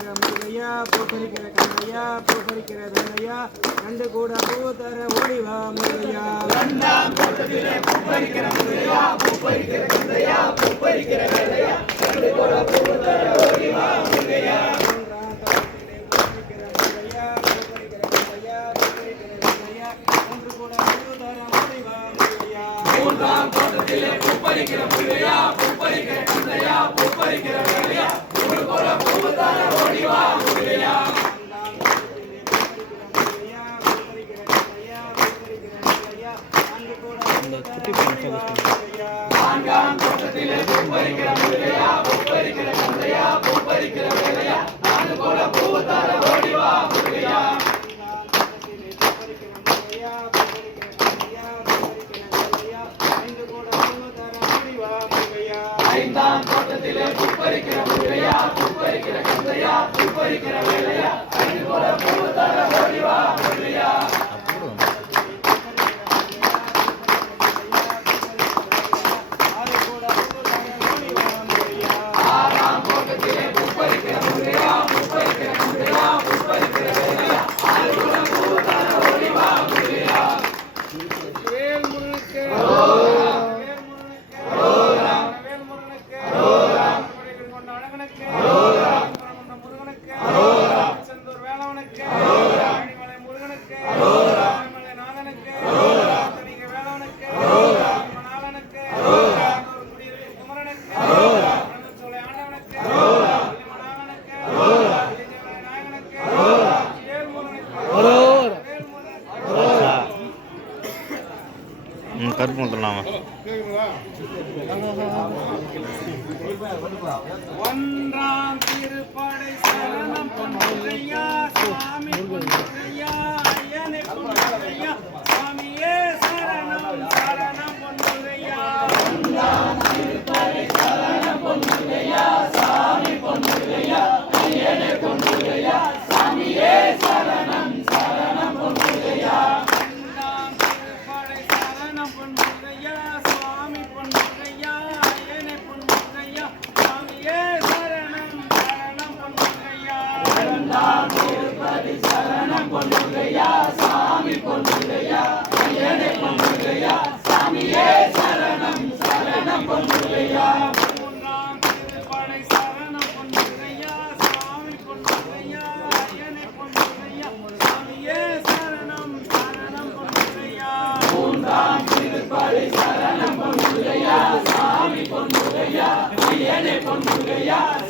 பூசரிக்கிற கந்தையா பூசரிக்கிற தந்தையா கண்டு கூட பூ தர ஓடிவா முருகையா மூன்றாம் தளத்திலே பூசரிக்கிற முருகையா பூசரிக்கிற கந்தையா பூசரிக்கிற தந்தையா கண்டு கூட ஓடிவா முருகையா ஐந்தாம் தோட்டத்திலே புப்பரிக்கிற முருகையா புப்பரிக்கிற கந்தையா புப்பரிக்கிற வேலையா ஐந்து கூட பூ தர ஓடிவா முருகையா. 함께 கருப்பு மட்டும்லாமா ஒன்றாம் திருப்படை சரணம் பொன்முறையா சாமி பொன்முறையா நான்காம்